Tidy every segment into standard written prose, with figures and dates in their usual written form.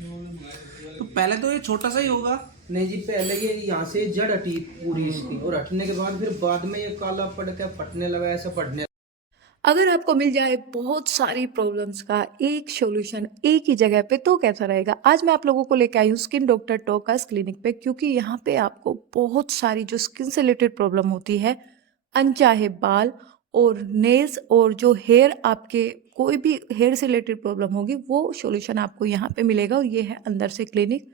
तो पहले तो ये छोटा सा ही होगा। नहीं जी, पहले ये यहाँ से जड़ हटी पूरी इसकी, और हटने के बाद फिर बाद में ये काला पड़ के फटने लगा, ऐसा फटने। अगर आपको मिल जाए बहुत सारी प्रॉब्लम्स का एक सॉल्यूशन एक ही जगह पे तो कैसा रहेगा। आज मैं आप लोगों को लेकर आई हूँ स्किन डॉक्टर टोकास क्लिनिक पे, क्योंकि यहाँ पे आपको बहुत सारी जो स्किन से रिलेटेड प्रॉब्लम होती है, अनचाहे बाल और नेल्स और जो हेयर, आपके कोई भी हेयर से रिलेटेड प्रॉब्लम होगी वो सॉल्यूशन आपको यहाँ पे मिलेगा। और ये है अंदर से क्लिनिक।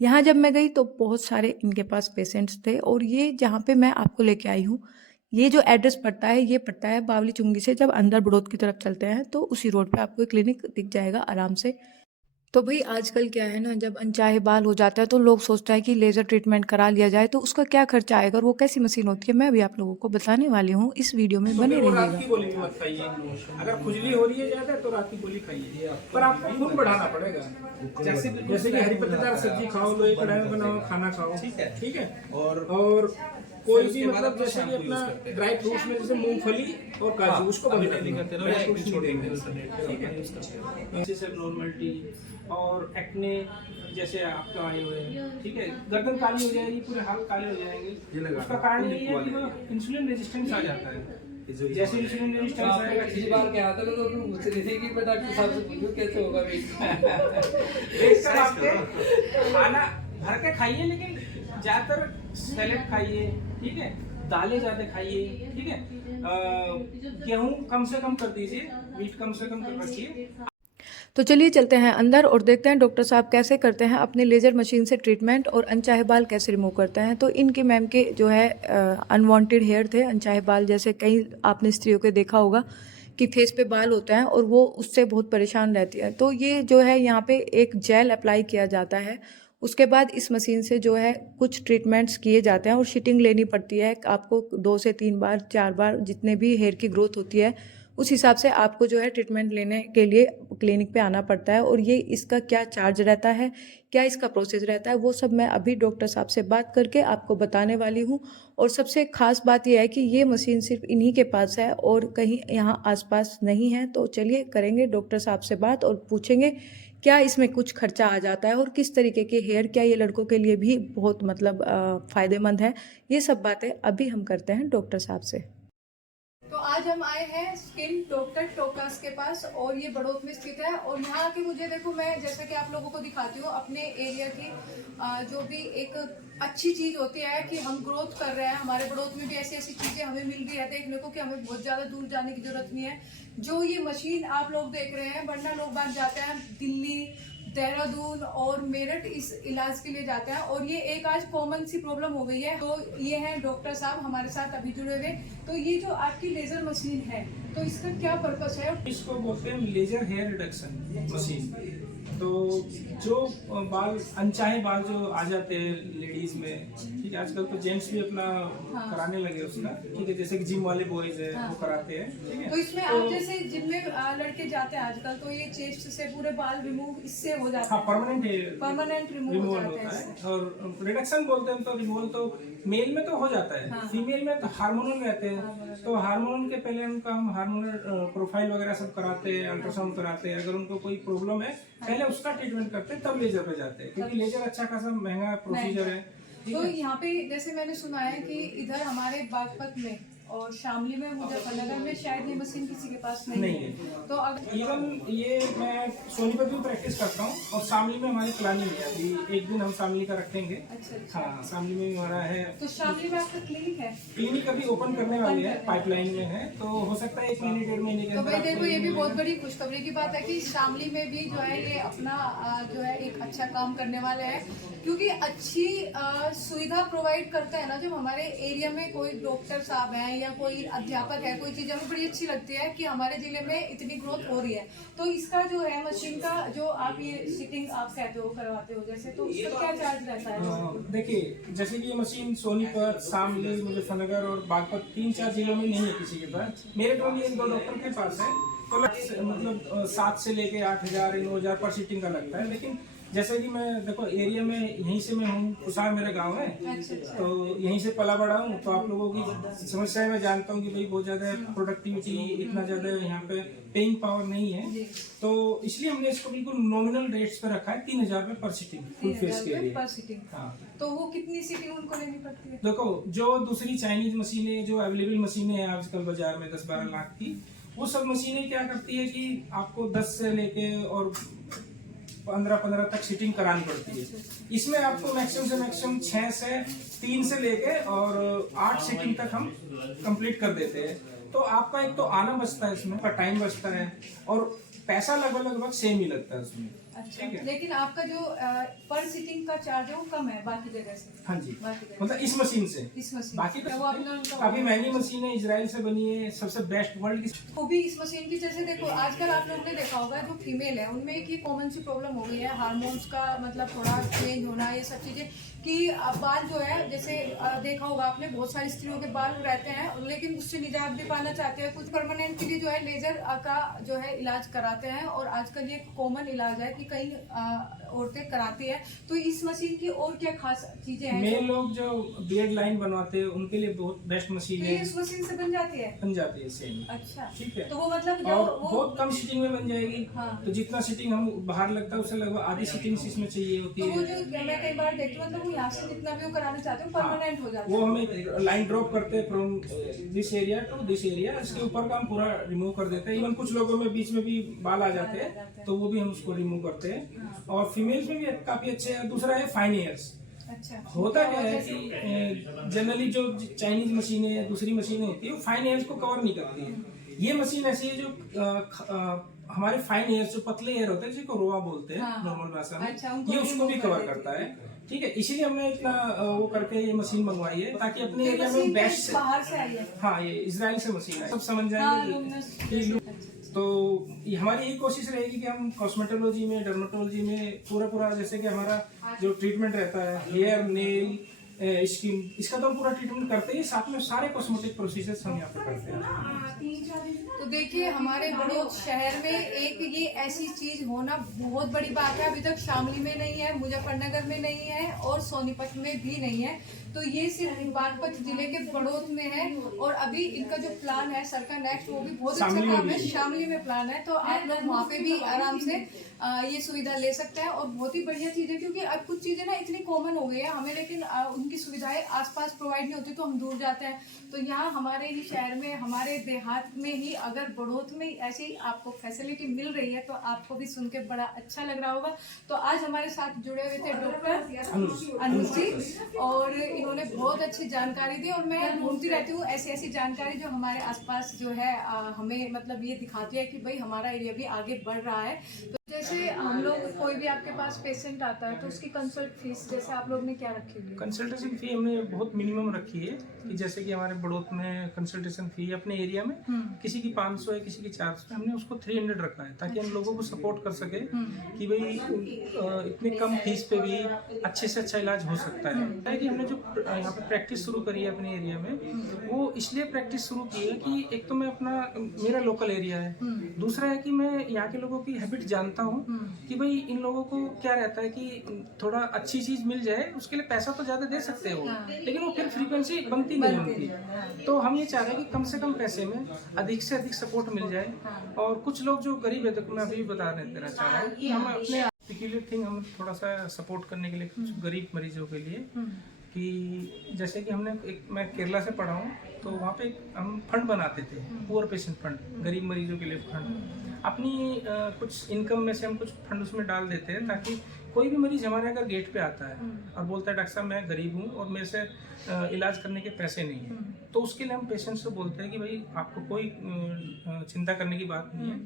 यहाँ जब मैं गई तो बहुत सारे इनके पास पेशेंट्स थे, और ये जहाँ पे मैं आपको लेके आई हूँ, ये जो एड्रेस पड़ता है ये पड़ता है बावली चुंगी से। जब अंदर बड़ौद की तरफ चलते हैं तो उसी रोड पे आपको क्लिनिक दिख जाएगा आराम से। तो भाई आजकल क्या है ना, जब अनचाहे बाल हो जाता है तो लोग सोचते हैं कि लेज़र ट्रीटमेंट करा लिया जाए, तो उसका क्या खर्चा आएगा और वो कैसी मशीन होती है, मैं अभी आप लोगों को बताने वाली हूँ। इस वीडियो में बने तो रात रहिएगा। की गोली भी मत खाइए। अगर खुजली हो रही है ज्यादा तो रात की गोली खाइए, पर आपको खून बढ़ाना पड़ेगा। जैसे कि हरी पत्तेदार सब्जी खाओ, लोहे कढ़ाई में बनाओ खाना खाओ, ठीक है। और कोई भी मतलब जैसे कि अपना ड्राई फ्रूट्स में जैसे मूंगफली और काजू, उसको कभी नहीं करते रहो, या फ्रूट्स नहीं देंगे, ठीक है। जैसे नॉर्मलिटी और एक्ने जैसे आपका आए हुए हैं, ठीक है, गर्दन काली हो जाएगी, पूरे हाथ काले हो जाएंगे। उसका कारण ये है कि वो इंसुलिन रेजिस्टेंस आ जाता है। जैसे इंसुलिन रेजिस्टेंस आएगा, पिछली बार क्या था, लोग पूछ रहे थे कि मैं डॉक्टर साहब से पूछूं कैसे होगा आपके खाना भर के खाइए, लेकिन ज्यादातर सैलेड खाइए, ठीक है, दालें ज्यादा खाइए, ठीक है। गेहूं कम से कम कर दीजिए, मीट कम से कम कर रखिए। तो चलिए चलते हैं अंदर और देखते हैं डॉक्टर साहब कैसे करते हैं अपने लेज़र मशीन से ट्रीटमेंट और अनचाहे बाल कैसे रिमूव करते हैं। तो इनके मैम के जो है अनवांटेड हेयर थे, अनचाहे बाल, जैसे कई आपने स्त्रियों के देखा होगा कि फेस पे बाल होता है और वो उससे बहुत परेशान रहती है। तो ये जो है यहाँ पे एक जेल अप्लाई किया जाता है, उसके बाद इस मशीन से जो है कुछ ट्रीटमेंट्स किए जाते हैं और शीटिंग लेनी पड़ती है आपको 2 से 3 बार 4 बार, जितने भी हेयर की ग्रोथ होती है उस हिसाब से आपको जो है ट्रीटमेंट लेने के लिए क्लिनिक पे आना पड़ता है। और ये इसका क्या चार्ज रहता है, क्या इसका प्रोसेस रहता है, वो सब मैं अभी डॉक्टर साहब से बात करके आपको बताने वाली हूँ। और सबसे खास बात यह है कि ये मशीन सिर्फ इन्हीं के पास है और कहीं यहाँ आसपास नहीं है। तो चलिए करेंगे डॉक्टर साहब से बात और पूछेंगे क्या इसमें कुछ खर्चा आ जाता है और किस तरीके के हेयर, क्या ये लड़कों के लिए भी बहुत मतलब फ़ायदेमंद है। ये सब बातें अभी हम करते हैं डॉक्टर साहब से। तो आज हम आए हैं स्किन डॉक्टर टोकास के पास, और ये बड़ौद में स्थित है। और यहाँ आके मुझे देखो, मैं जैसा कि आप लोगों को दिखाती हूँ अपने एरिया की जो भी एक अच्छी चीज होती है कि हम ग्रोथ कर रहे हैं। हमारे बड़ौद में भी ऐसी ऐसी चीजें हमें मिल रही है देखने को कि हमें बहुत ज्यादा दूर जाने की जरूरत नहीं है। जो ये मशीन आप लोग देख रहे हैं, वरना लोग बाहर जाते हैं दिल्ली, देहरादून और मेरठ इस इलाज के लिए जाते हैं, और ये एक आज कॉमन सी प्रॉब्लम हो गई है। तो ये हैं डॉक्टर साहब हमारे साथ अभी जुड़े हुए। तो ये जो आपकी लेजर मशीन है, तो इसका क्या पर्पस है? इसको बोलते हैं लेजर हेयर रिडक्शन मशीन। तो जो बाल अनचाहे बाल जो आ जाते हैं लेडीज में, ठीक है, आजकल तो जेंट्स भी अपना कराने लगे उसका, ठीक है, जैसे कि जिम वाले बॉयज है वो कराते हैं, ठीक है। तो इसमें आप जैसे जिम में लड़के जाते हैं आजकल, तो ये चेस्ट से पूरे बाल रिमूव इससे हो जाता है? परमानेंट रिमूव होता है। और रिडक्शन बोलते हैं, तो रिमूवल तो मेल में तो हो जाता है, फीमेल में तो हार्मोनल रहते हैं। तो हार्मोनल के पहले उनका हम हार्मोनल प्रोफाइल वगैरह सब कराते हैं, अल्ट्रासाउंड कराते हैं। अगर उनको कोई प्रॉब्लम है पहले उसका ट्रीटमेंट करते हैं, तब लेजर पे जाते हैं, क्योंकि लेजर अच्छा खासा महंगा प्रोसीजर है। तो यहाँ पे जैसे मैंने सुना है कि इधर हमारे बागपत में और शामली में, मुजफ्फरनगर में शायद ये मशीन किसी के पास नहीं है। तो इवन ये मैं सोनीपत भी प्रैक्टिस करता हूँ, और शामली में हमारी प्लानिंग है, अभी एक दिन हम शामली का रखेंगे। अच्छा। हाँ, शामली में भी हमारा है। तो शामली में आपका क्लिनिक है? क्लिनिक अभी ओपन करने वाली है, पाइपलाइन में है, तो हो सकता है 1 महीने 1.5 महीने के तो अंदर। भाई देखो, ये भी बहुत बड़ी खुशखबरी की बात है कि शामली में भी जो है ये अपना जो है एक अच्छा काम करने वाले हैं, क्योंकि अच्छी सुविधा प्रोवाइड करते हैं ना जब हमारे एरिया में कोई डॉक्टर साहब हैं या कोई अध्यापक है। कोई चीज़ हमें बड़ी अच्छी लगती है कि हमारे जिले में इतनी ग्रोथ हो रही है। तो इसका जो है मशीन का जो आप ये सिटिंग आप कहते हो करवाते हो जैसे, तो उसका क्या चार्ज रहता है? देखिए, जैसे कि ये मशीन सोनीपत, शामली, मुजफ्फरनगर और बागपत 3-4 जिलों में नहीं है किसी के पास। मेरे तो ये 2 डॉक्टर के पास है, तो मतलब 7 से लेके 8,000 9,000 पर सीटिंग का लगता है। लेकिन जैसे कि मैं देखो एरिया में यहीं से मैं हूँ, कुसार मेरा गांव है, तो यहीं से पला बड़ा हूँ। तो आप लोगों की समस्याएं मैं जानता हूँ कि भाई बहुत ज़्यादा प्रोडक्टिविटी इतना ज़्यादा यहाँ पे पेइंग पावर नहीं है, तो इसलिए हमने इसको बिल्कुल नॉमिनल रेट्स पे रखा है 3,000 रुपये पर सीटिंग फुल फेस के लिए। पर सीटिंग। हाँ, तो वो कितनी सीटिंग उनको लेनी पड़ती है? देखो जो दूसरी चाइनीज मशीनें जो अवेलेबल मशीनें हैं आजकल बाजार में 10-12 लाख की, वो सब मशीनें क्या करती है कि आपको 10 से लेके और 15 तक सीटिंग करानी पड़ती है। इसमें आपको मैक्सिमम से मैक्सिमम 6 से 3 से लेके और 8 सीटिंग तक हम कंप्लीट कर देते हैं। तो आपका एक तो आना बचता है, इसमें का टाइम बचता है, और पैसा लगभग सेम ही लगता है उसमें। अच्छा, ठीक है। लेकिन आपका जो पर सीटिंग का चार्ज है वो कम है बाकी जगह से? हाँ जी, बाकी जगह मतलब इस मशीन से। इस मशीन बाकी वो अपना उनका काफी महंगी मशीन है, इजराइल से बनी है, सबसे बेस्ट वर्ल्ड की। वो भी इस मशीन की जैसे देखो आजकल आप लोगों ने देखा होगा जो फीमेल है उनमें एक ही कॉमन सी प्रॉब्लम हो गई है, हार्मोन्स का मतलब थोड़ा चेंज होना, ये सब चीजें कि बाल जो है जैसे देखा होगा आपने बहुत सारी स्त्रियों के बाल रहते हैं लेकिन उससे निजात भी पाना चाहते हैं, कुछ परमानेंट के लिए जो है लेजर का जो है इलाज कराते हैं, और आजकल ये कॉमन इलाज है कि कई औरतें कराती है। तो इस मशीन की और क्या खास चीजें हैं? मेल लोग जो बियर्ड लाइन बनवाते हैं उनके लिए बहुत बेस्ट मशीन तो है। ये इस मशीन से बन जाती है? बन जाती है सेम। अच्छा, ठीक है। तो वो मतलब जो और वो बहुत कम सीटिंग में बन जाएगी। हाँ। तो जितना सीटिंग हम बाहर लगता है उससे लगभग आधी सीटिंग इसमें चाहिए होती तो वो है। जो मैं कई बार देखती हूँ मतलब वो यहाँ से जितना भी वो कराना चाहते हो परमानेंट हो जाता वो है। हमें लाइन ड्रॉप करते हैं from this area to this area, इसके ऊपर का हम पूरा रिमूव कर देते हैं। इवन कुछ लोगों में बीच में भी बाल आ जाते हैं तो वो भी हम उसको रिमूव करते हैं। और फीमेल्स में भी काफी अच्छे हैं। दूसरा है फाइन हेयर्स। अच्छा, होता क्या है कि जनरली जो चाइनीज मशीनें या दूसरी मशीनें होती है वो फाइन हेयर्स को कवर नहीं करती है। ये मशीन ऐसी है जो हमारे फाइन हेयर्स जो पतले हेयर होते हैं जिसको रोआ बोलते हैं नॉर्मल भाषा में, अच्छा, उनको ये उसको भी remove कवर कर करता है। ठीक है, इसीलिए हमने इतना वो करके ये मशीन मंगवाई है ताकि अपने ये एरिया मशीन में बेस्ट। बाहर से आई है? हाँ, ये इजराइल से मशीन है, सब समझ हाँ, जाएंगे। luminous। तो ये हमारी यही कोशिश रहेगी कि हम कॉस्मेटोलॉजी में, डर्मेटोलॉजी में पूरा जैसे कि हमारा जो ट्रीटमेंट रहता है हेयर, नेल, स्किन, इसका तो हम पूरा ट्रीटमेंट करते ही साथ में सारे कॉस्मेटिक प्रोसीजर्स हम यहाँ पे करते हैं। तो देखिए हमारे बड़ौद शहर में एक ये ऐसी चीज होना बहुत बड़ी बात है। अभी तक शामली में नहीं है, मुजफ्फरनगर में नहीं है और सोनीपत में भी नहीं है। तो ये सिर्फ बागपत जिले के बड़ौद में है। और अभी इनका जो प्लान है सर का नेक्स्ट वो भी बहुत अच्छा काम है, शामली में प्लान है। तो आप लोग वहाँ पे भी आराम से ये सुविधा ले सकते हैं। और बहुत ही बढ़िया चीज है क्योंकि अब कुछ चीजें ना इतनी कॉमन हो गई है हमें, लेकिन उनकी सुविधाएं आसपास प्रोवाइड नहीं होती तो हम दूर जाते हैं। तो यहाँ हमारे ही शहर में, हमारे देहात में ही अगर बड़ौद में ऐसी आपको फैसिलिटी मिल रही है तो आपको भी सुन के बड़ा अच्छा लग रहा होगा। तो आज हमारे साथ जुड़े हुए थे डॉक्टर अनुज जी, और इन्होंने बहुत अच्छी जानकारी दी। और मैं ढूंढती रहती हूँ ऐसी ऐसी जानकारी जो हमारे आसपास जो है हमें मतलब ये दिखाती है कि भाई हमारा एरिया भी आगे बढ़ रहा है। तो जैसे हम लोग कोई भी आपके पास पेशेंट आता है तो उसकी कंसल्ट फीस जैसे आप लोग ने क्या रखी हुई है? कंसल्टेशन फी हमने बहुत मिनिमम रखी है कि जैसे कि हमारे बड़ौद में कंसल्टेशन फी अपने एरिया में किसी की 500 है, किसी की 400 है, हमने उसको 300 रखा है ताकि हम लोगों को सपोर्ट कर सके कि भाई इतने कम फीस पे भी अच्छे से अच्छा इलाज हो सकता है। कि हमने जो यहाँ पे प्रैक्टिस शुरू करी है अपने एरिया में, वो इसलिए प्रैक्टिस शुरू की है कि एक तो मैं अपना मेरा लोकल एरिया है, दूसरा है कि मैं यहाँ के लोगों की हैबिट जानता हूँ कि भाई इन लोगों को क्या रहता है कि थोड़ा अच्छी चीज मिल जाए उसके लिए पैसा तो ज्यादा दे सकते हो, लेकिन वो फिर फ्रीक्वेंसी बनती नहीं उनकी। तो हम ये चाह रहे हैं कि कम से कम पैसे में अधिक से अधिक सपोर्ट मिल जाए। और कुछ लोग जो गरीब है, तो मैं अभी बता देना चाह रहा हूँ कि हम अपने पर्टिकुलर थिंग हम थोड़ा सा सपोर्ट करने के लिए कुछ गरीब मरीजों के लिए, कि जैसे कि मैं केरला से पढ़ा हूँ तो वहाँ पे हम फंड बनाते थे, पुअर पेशेंट फंड, गरीब मरीजों के लिए फंड। अपनी कुछ इनकम में से हम कुछ फंड उसमें डाल देते हैं ताकि कोई भी मरीज हमारे अगर गेट पे आता है और बोलता है डॉक्टर साहब मैं गरीब हूँ और मेरे से इलाज करने के पैसे नहीं हैं, तो उसके लिए हम पेशेंट से बोलते हैं कि भाई आपको कोई चिंता करने की बात नहीं है,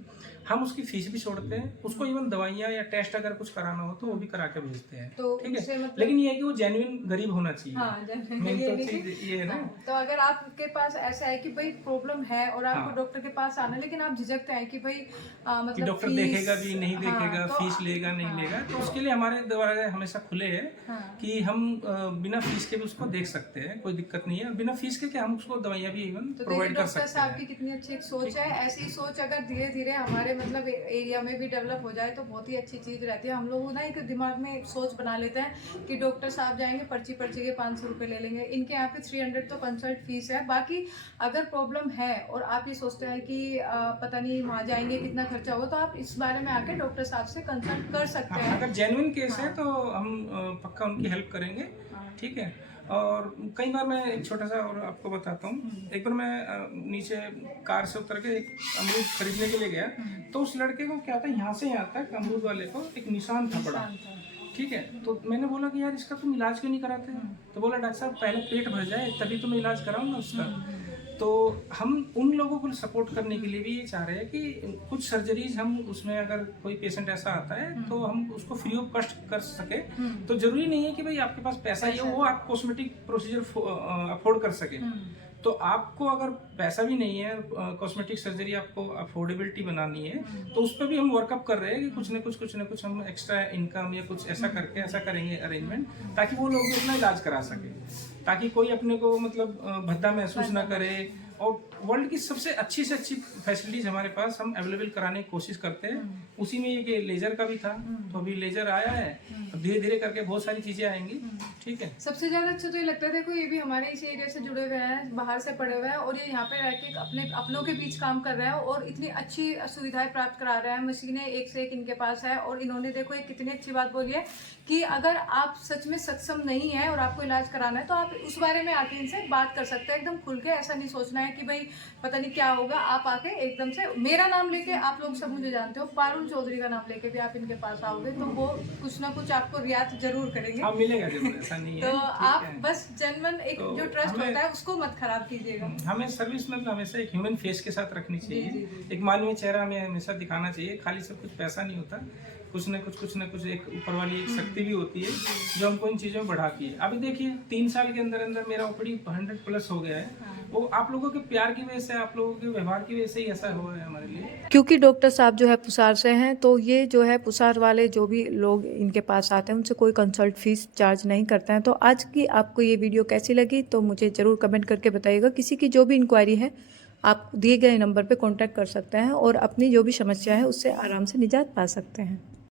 हम उसकी फीस भी छोड़ते हैं, उसको इवन दवाइयाँ या टेस्ट अगर कुछ कराना हो तो वो भी करा के भेजते हैं। तो ठीक है, मतलब... लेकिन ये है कि वो जेन्युइन गरीब होना चाहिए। हाँ, ये है ना। तो अगर आपके पास ऐसा है कि भाई प्रॉब्लम है और आपको डॉक्टर के पास आना, लेकिन आप झिझकते हैं कि भाई मतलब डॉक्टर देखेगा भी नहीं देखेगा, फीस लेगा नहीं लेगा, तो उसके लिए हमारे द्वारा हमेशा खुले हैं कि हम बिना फीस के भी उसको देख सकते हैं, कोई दिक्कत नहीं है। बिना फीस के क्या हम उसको दवाइयाँ भी इवन प्रोवाइड कर सकते हैं। डॉक्टर साहब की कितनी अच्छी एक सोच है। ऐसी सोच अगर धीरे धीरे हमारे मतलब एरिया में भी डेवलप हो जाए तो बहुत ही अच्छी चीज़ रहती है। हम लोग ना एक दिमाग में एक सोच बना लेते हैं कि डॉक्टर साहब जाएंगे, पर्ची के 500 रुपये ले लेंगे। इनके यहाँ पे 300 तो कंसल्ट फीस है। बाकी अगर प्रॉब्लम है और आप ये सोचते हैं कि पता नहीं वहाँ जाएंगे कितना खर्चा होगा, तो आप इस बारे में आके डॉक्टर साहब से कंसल्ट कर सकते हैं। अगर जेन्युइन केस है तो हम पक्का उनकी हेल्प करेंगे, ठीक है। और कई बार मैं एक छोटा सा और आपको बताता हूँ। एक बार मैं नीचे कार से उतर के एक अमरूद खरीदने के लिए गया, तो उस लड़के को क्या था, यहाँ से यहाँ तक अमरूद वाले को एक निशान था बड़ा, ठीक है। तो मैंने बोला कि यार इसका तुम इलाज क्यों नहीं कराते? तो बोला डॉक्टर साहब पहले पेट भर जाए तभी तो मैं इलाज कराऊंगा उसका। तो हम उन लोगों को सपोर्ट करने के लिए भी ये चाह रहे हैं कि कुछ सर्जरीज हम उसमें, अगर कोई पेशेंट ऐसा आता है तो हम उसको फ्री ऑफ कॉस्ट कर सके। तो जरूरी नहीं है कि भाई आपके पास पैसा ही हो वो आप कॉस्मेटिक प्रोसीजर अफोर्ड कर सके। तो आपको अगर पैसा भी नहीं है, कॉस्मेटिक सर्जरी आपको अफोर्डेबिलिटी बनानी है, तो उस पर भी हम वर्कअप कर रहे हैं कि कुछ न कुछ हम एक्स्ट्रा इनकम या कुछ ऐसा करके ऐसा करेंगे अरेंजमेंट, ताकि वो लोग भी अपना इलाज करा सके, ताकि कोई अपने को मतलब भद्दा महसूस ना करे। और वर्ल्ड की सबसे अच्छी से अच्छी फैसिलिटीज हमारे पास हम अवेलेबल कराने की कोशिश करते हैं। उसी में ये लेजर का भी था, तो अभी लेजर आया है, धीरे धीरे करके बहुत सारी चीजें आएंगी, ठीक है। सबसे ज्यादा अच्छा तो ये लगता है, देखो ये भी हमारे इस एरिया से जुड़े हुए हैं, बाहर से पढ़े हुए हैं, और ये यहाँ पे रह के अपनों के बीच काम कर रहे हैं और इतनी अच्छी सुविधाएं प्राप्त करा रहे हैं। मशीनें एक से एक इनके पास है। और इन्होंने देखो एक कितनी अच्छी बात बोली है कि अगर आप सच में सक्षम नहीं है और आपको इलाज कराना है तो आप उस बारे में आके इनसे बात कर सकते हैं एकदम खुल के। ऐसा नहीं सोचना है कि भाई पता नहीं क्या होगा। आप आके एकदम से मेरा नाम लेके, आप लोग सब मुझे जानते हो, पारुल चौधरी का नाम लेके भी आप इनके पास आओगे तो वो कुछ ना कुछ आपको रियायत जरूर करेंगे। हाँ, मिलेगा जरूर, ऐसा नहीं है। तो आप बस जेन्युइन एक तो जो ट्रस्ट होता है उसको मत खराब कीजिएगा। हमें सर्विस मतलब हमेशा एक ह्यूमन फेस के साथ रखनी चाहिए, एक मानवीय चेहरा हमें हमेशा दिखाना चाहिए। खाली सब कुछ पैसा नहीं होता, कुछ न कुछ एक ऊपर वाली एक शक्ति भी होती है जो हमको इन चीज़ों में बढ़ाती है। अभी देखिए 3 साल के अंदर मेरा ओपीडी 100+ हो गया है। वो आप लोगों के प्यार की वजह से, आप लोगों के व्यवहार की वजह से ही ऐसा हुआ है हमारे लिए। क्योंकि डॉक्टर साहब जो है पुसार से हैं, तो ये जो है पुसार वाले जो भी लोग इनके पास आते हैं उनसे कोई कंसल्ट फीस चार्ज नहीं करते हैं। तो आज की आपको ये वीडियो कैसी लगी तो मुझे ज़रूर कमेंट करके बताइएगा। किसी की जो भी इंक्वायरी है आप दिए गए नंबर पे कांटेक्ट कर सकते हैं और अपनी जो भी समस्या है उससे आराम से निजात पा सकते हैं।